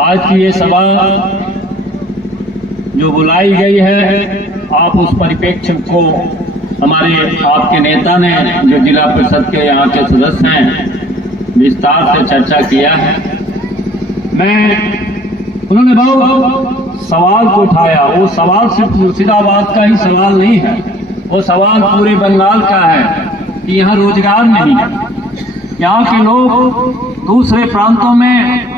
आज की ये सभा जो बुलाई गई है, आप उस परिप्रेक्ष्य को हमारे आपके नेता ने, जो जिला परिषद के यहाँ के सदस्य हैं, विस्तार से चर्चा किया है। उन्होंने बहुत सवाल को उठाया। वो सवाल सिर्फ मुर्शिदाबाद का ही सवाल नहीं है, वो सवाल पूरे बंगाल का है कि यहाँ रोजगार नहीं है। यहाँ के लोग दूसरे प्रांतों में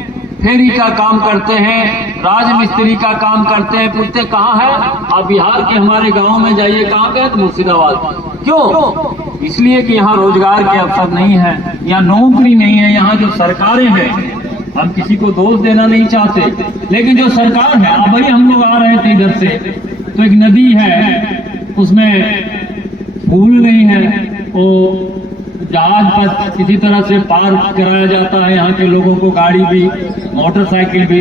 फेरी का काम करते हैं, राजमिस्त्री का काम करते हैं। पूछते कहाँ है आप? बिहार के हमारे गांव में जाइए। कहाँ गए? तो मुर्शिदाबाद। क्यों? इसलिए कि यहाँ रोजगार के अवसर नहीं है, यहाँ नौकरी नहीं है। यहाँ जो सरकारें हैं, हम किसी को दोष देना नहीं चाहते, लेकिन जो सरकार है, अब भाई हम लोग आ रहे थे इधर से, तो एक नदी है, उसमें पुल नहीं है, वो जहाज पर किसी तरह से पार कराया जाता है यहाँ के लोगों को, गाड़ी भी, मोटरसाइकिल भी।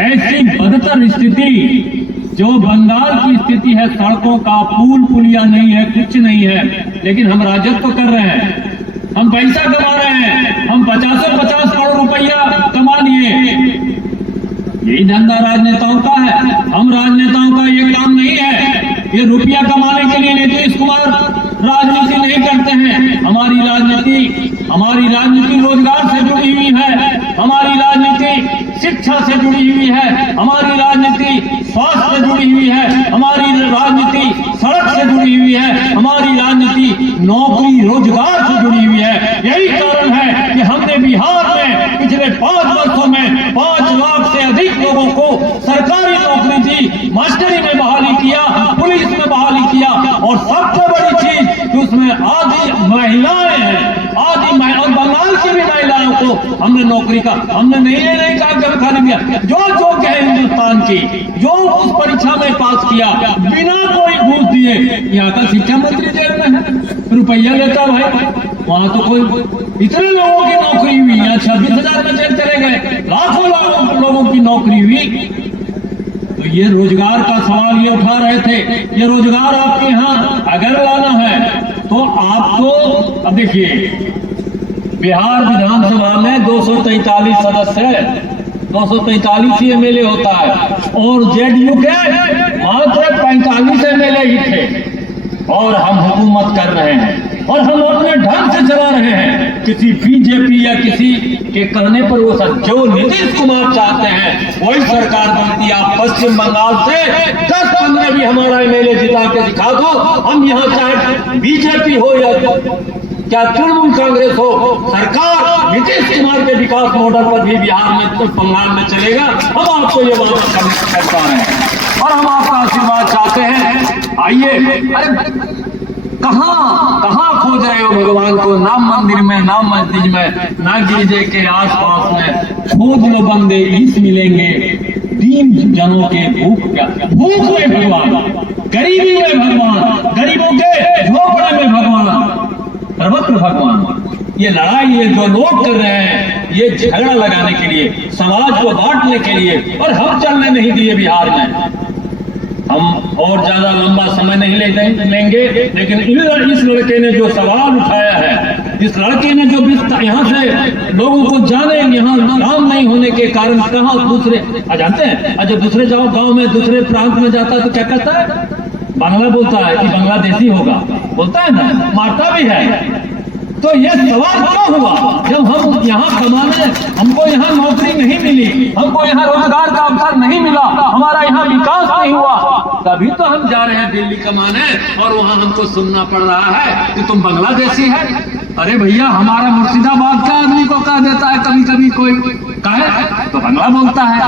ऐसी बदतर स्थिति जो बंगाल की स्थिति है, सड़कों का पुल पुलिया नहीं है, कुछ नहीं है, लेकिन हम राजत्व कर रहे हैं, हम पैसा कमा रहे हैं, हम 50 करोड़ रुपया कमा लिए। यही धंधा राजनेताओं का है। हम राजनेताओं का ये काम नहीं है। ये रुपया कमाने के लिए नीतीश कुमार राजनीति नहीं करते हैं। हमारी राजनीति रोजगार से जुड़ी हुई है, हमारी राजनीति शिक्षा से जुड़ी हुई है, हमारी राजनीति स्वास्थ्य से जुड़ी हुई है, हमारी राजनीति सड़क से जुड़ी हुई है, हमारी राजनीति नौकरी रोजगार से जुड़ी हुई है। यही कारण है कि हमने बिहार में पिछले 5 वर्षों में 5 लाख से अधिक लोगों को सरकारी नौकरी दी, मास्टरी में बहाली किया, पुलिस में बहाली किया, और सबसे बड़ी चीज कि उसमें आधी महिलाएं हैं, और बंगाल की भी महिलाओं को हमने नौकरी का, हमने नहीं कहा कि हम खाली दिया, जो है हिंदुस्तान की, जो उस परीक्षा में पास किया बिना कोई घूस दिए। यहाँ का शिक्षा मंत्री जेल में है, रुपया लेता भाई। वहां तो कोई इतने लोगों की नौकरी हुई, यहाँ 26,000 में जेल चले गए, लाखों लोगों की नौकरी हुई। तो ये रोजगार का सवाल ये उठा रहे थे। ये रोजगार आपके यहाँ अगर लाना है तो आपको, अब देखिए, बिहार विधानसभा में 243 सदस्य है, 243 ही एमएलए होता है, और जेडीयू के मात्र 45 एमएलए ही थे, और हम हुकूमत कर रहे हैं, और हम अपने ढंग से चला रहे हैं। किसी बीजेपी या किसी के कहने पर वो सब जो नीतीश कुमार चाहते हैं वही सरकार बनती है। आप पश्चिम बंगाल से 10-15 भी हमारा एमएलए जिता के दिखा दो, हम यहाँ चाहे बीजेपी हो या क्या तृणमूल कांग्रेस हो, सरकार नीतीश कुमार के विकास मॉडल पर भी बिहार में तो बंगाल में चलेगा। हम आपको ये वादा करता है और हम आपका आशीर्वाद चाहते हैं। आइए, अरे कहाँ खोज रहे हो भगवान को? ना मंदिर में, ना मस्जिद में, ना गिरजे के आसपास में। खोज लो बंदे, ईस मिलेंगे दीन जनों के भूख में भगवान, गरीबी में भगवान, गरीबों के झोपड़े में भगवान, सर्वत्र भगवान। ये लड़ाई ये जो लोग कर रहे हैं, ये झगड़ा लगाने के लिए, समाज को बांटने के लिए, और हम चलने नहीं दिए बिहार में। हम और ज्यादा लंबा समय नहीं लेंगे, लेकिन इस लड़के ने जो सवाल उठाया है, इस लड़के ने जो यहाँ से लोगों को जाने, यहाँ काम नहीं होने के कारण कहाँ दूसरे जानते हैं, जब दूसरे जाओ गांव में, दूसरे प्रांत में जाता है तो क्या कहता है? बांग्ला बोलता है कि बांग्लादेशी होगा, बोलता है ना, मारता भी है। तो ये सवाल क्यों हुआ? जब हम यहाँ कमाने, हमको यहाँ नौकरी नहीं मिली, हमको यहाँ रोजगार का अवसर नहीं मिला, हमारा यहाँ विकास नहीं हुआ, तभी तो हम जा रहे हैं दिल्ली कमाने, और वहाँ हमको सुनना पड़ रहा है कि तुम बांग्लादेशी है। अरे भैया, हमारा मुर्शिदाबाद का आदमी को कह देता है कभी कभी कोई कहे तो बांग्ला बोलता है।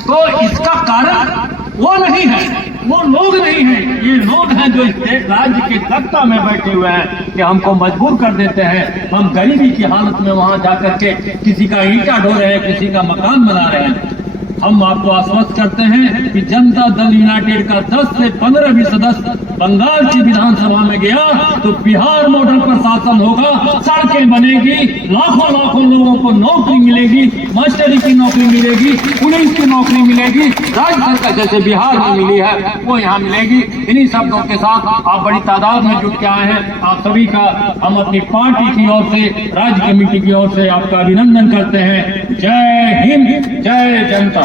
तो इसका कारण वो नहीं है, वो लोग नहीं है, ये लोग हैं जो इस राज्य के सत्ता में बैठे हुए हैं कि हमको मजबूर कर देते हैं। हम गरीबी की हालत में वहां जाकर के किसी का ईंटा ढो रहे हैं, किसी का मकान बना रहे हैं। हम आपको आश्वस्त करते हैं कि जनता दल यूनाइटेड का 10 से 15 भी सदस्य बंगाल की विधानसभा में गया तो बिहार मॉडल पर शासन होगा, सड़कें बनेगी, लाखों लोगों को नौकरी मिलेगी, मास्टरी की नौकरी मिलेगी, पुलिस की नौकरी मिलेगी, राज्य सरकार जैसे बिहार में मिली है वो यहाँ मिलेगी। इन्हीं शब्दों के साथ आप बड़ी तादाद में जुट के आए हैं। आप सभी का हम अपनी पार्टी की ओर से, राज्य कमेटी की ओर से आपका अभिनंदन करते हैं। जय हिंद, जय जनता।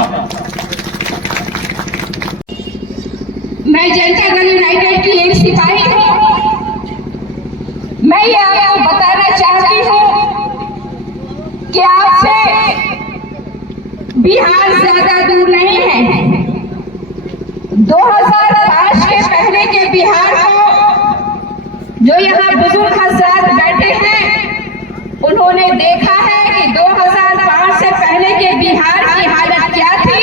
मैं जनता दल यूनाइटेड की एक सिपाही हूँ। मैं ये आपको बताना चाहती हूँ कि आपसे बिहार ज्यादा दूर नहीं है। 2005 के पहले के बिहार को जो यहाँ बुजुर्ग हजरात बैठे हैं उन्होंने देखा है कि 2005 से पहले के बिहार की हालत क्या थी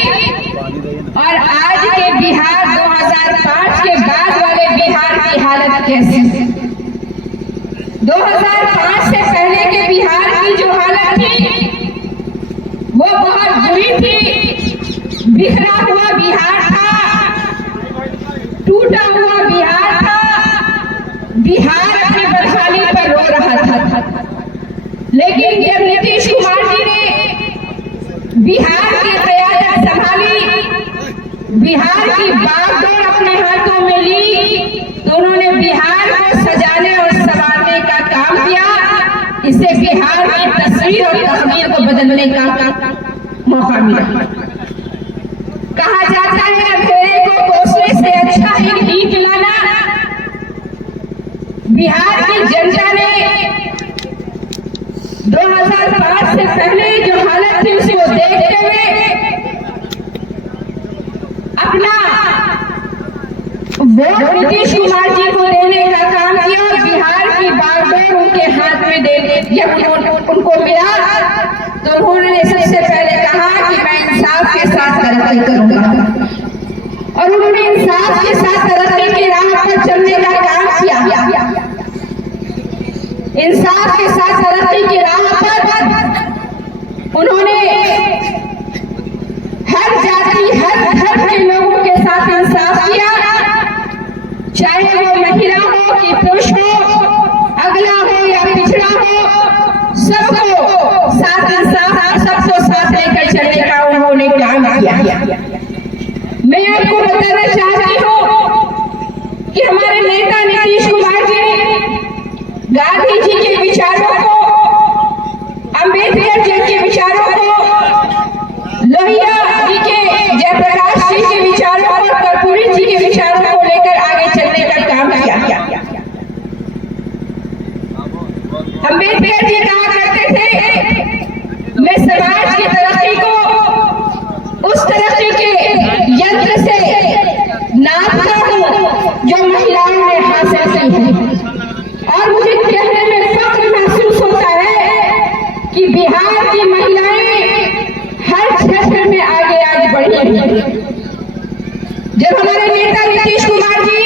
और आज के बिहार 2005 के बाद वाले बिहार की हालत कैसी है। 2005 से पहले के बिहार की जो हालत थी वो बहुत बुरी थी। बिखरा हुआ बिहार था, टूटा हुआ बिहार था। बिहार अपनी बदहाली पर रो रहा था। लेकिन जब नीतीश कुमार जी ने बिहार की क़यादत संभाली, बिहार की बागडोर अपने हाथों में ली, तो उन्होंने बिहार को सजाने और संवारने का काम किया। इससे बिहार की तस्वीर और तस्वीर को बदलने का मौका मिला। कहा जाता है अंधेरे को कोसने से अच्छा ही दीप लाना। बिहार की जनता ने 2005 से पहले जो हालत थी उसको देखते हुए अपना वोट नीतीश कुमार जी को देने का काम किया और बिहार की बागडोर उनके हाथ में दे उनको मिला। तो उन्होंने सबसे पहले कहा कि मैं इंसाफ के साथ तरक्की करूंगा और उन्होंने इंसाफ के साथ तरक्की की राह पर चलने का काम किया। इंसाफ के साथ तरक्की की राह पर उन्होंने हर जाति हर धर्म के लोगों के साथ इंसाफ किया, चाहे वो महिला हो कि पुरुष हो, अगला हो या पिछड़ा हो, सबको साथ इंसाफ, सबको साथ लेकर चलने का उन्होंने काम किया। मैं आपको बताना चाहती हूँ कि हमारे नेता नीतीश कुमार जी गांधी जी के विचारों को, अंबेडकर जी के विचारों को, लोहिया जी के, जयप्रकाश जी के विचारों को, कर्पूरी जी के विचारों को लेकर आगे चलने का काम किया। अंबेडकर जी कहा करते थे मैं समाज की तरक्की को उस तरक्की के यंत्र से नापता हूँ जो महिलाओं ने हासिल की है। और मुझे कहने में फख्र महसूस होता है कि बिहार की महिलाएं हर क्षेत्र में आगे बढ़ी हैं। जब हमारे नेता नीतीश कुमार जी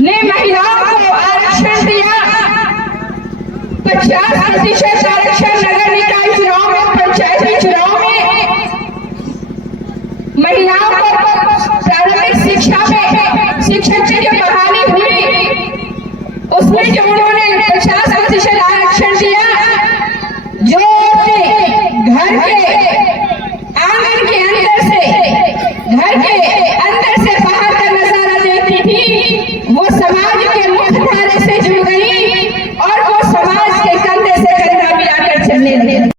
ने महिलाओं को आरक्षण दिया, 50% आरक्षण नगर निकाय चुनाव में, पंचायती चुनाव में महिलाओं को प्रारंभिक शिक्षा में शिक्षक की जो बहाली हुई उसमें जो उन्होंने 50% आरक्षण दिया, जो अपने घर के